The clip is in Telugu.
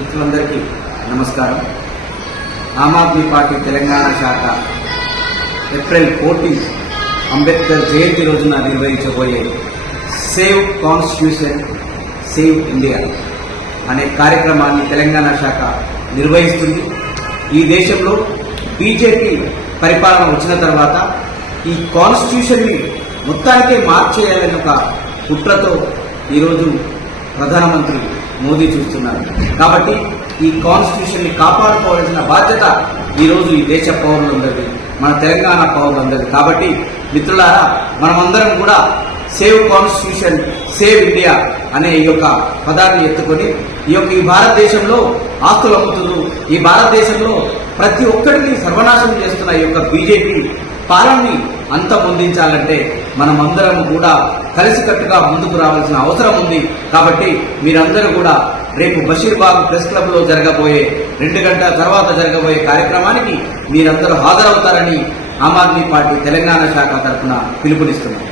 మిత్రులందరికీ నమస్కారం. ఆమ్ ఆద్మీ పార్టీ తెలంగాణ శాఖ ఏప్రిల్ 14 అంబేద్కర్ జయంతి రోజున నిర్వహించబోయే సేవ్ కాన్స్టిట్యూషన్ సేవ్ ఇండియా అనే కార్యక్రమాన్ని తెలంగాణ శాఖ నిర్వహిస్తుంది. ఈ దేశంలో బీజేపీ పరిపాలన వచ్చిన తర్వాత ఈ కాన్స్టిట్యూషన్ని మొత్తానికే మార్చేయాలని ఒక కుట్రతో ఈరోజు ప్రధానమంత్రి మోదీ చూస్తున్నారు. కాబట్టి ఈ కాన్స్టిట్యూషన్ ని కాపాడుకోవాల్సిన బాధ్యత ఈరోజు ఈ దేశ పౌరులందరిది, మన తెలంగాణ పౌరులందరిది. కాబట్టి మిత్రులారా, మనమందరం కూడా సేవ్ కాన్స్టిట్యూషన్ సేవ్ ఇండియా అనే ఈ యొక్క పదాన్ని ఎత్తుకొని ఈ భారతదేశంలో ఆస్తులు అమ్ముతున్నారు, ఈ భారతదేశంలో ప్రతి ఒక్కరిని సర్వనాశనం చేస్తున్న ఈ యొక్క బీజేపీ పాలనని అంతమొందించాలంటే మనమందరం కూడా కలిసికట్టుగా ముందుకు రావాల్సిన అవసరం ఉంది. కాబట్టి మీరందరూ కూడా రేపు బషీర్బాగ్ ప్రెస్ క్లబ్ లో జరగబోయే 2 గంటల తర్వాత జరగబోయే కార్యక్రమానికి మీరందరూ హాజరవుతారని ఆమ్ ఆద్మీ పార్టీ తెలంగాణ శాఖ తరఫున పిలుపునిస్తున్నారు.